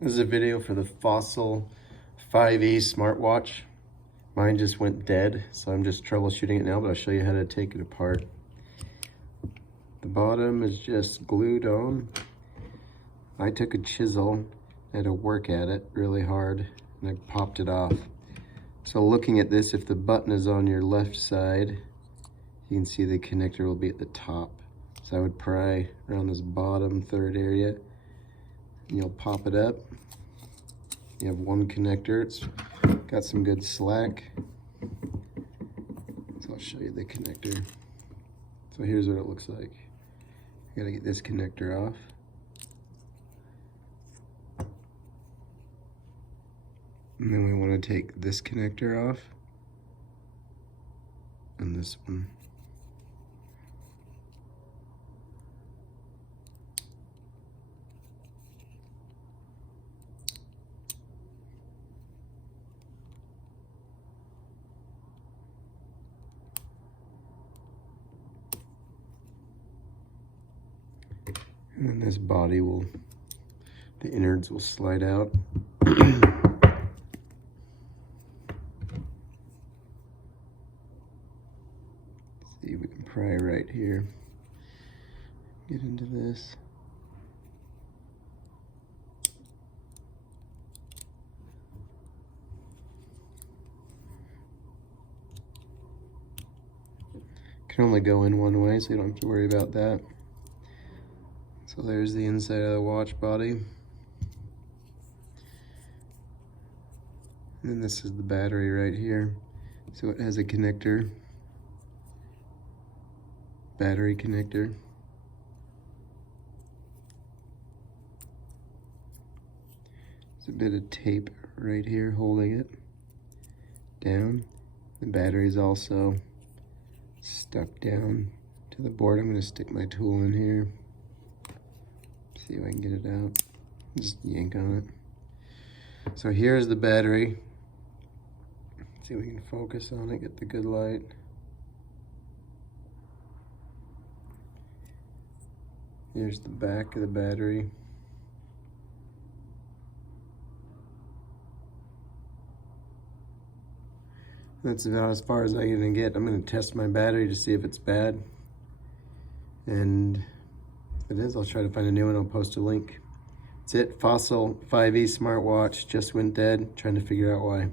This is a video for the Fossil 5E smartwatch. Mine just went dead, so I'm just troubleshooting it now, but I'll show you how to take it apart. The bottom is just glued on. I took a chisel, I had to work at it really hard, and I popped it off. So looking at this, if the button is on your left side, you can see the connector will be at the top. So I would pry around this bottom third area, and you'll pop it up. You have one connector, it's got some good slack. So I'll show you the connector. So here's what it looks like. You gotta get this connector off. And then we want to take this connector off. And this one. And then this body will, the innards will slide out. See, we can pry right here. Get into this. Can only go in one way, so you don't have to worry about that. So there's the inside of the watch body. And then this is the battery right here. So it has a connector, battery connector. There's a bit of tape right here holding it down. The battery is also stuck down to the board. I'm going to stick my tool in here. See if I can get it out. Just yank on it. So here's the battery. See if we can focus on it, get the good light. Here's the back of the battery. That's about as far as I'm gonna get. I'm gonna test my battery to see if it's bad. And if it is, I'll try to find a new one. I'll post a link. That's it. Fossil 5E smartwatch just went dead. Trying to figure out why.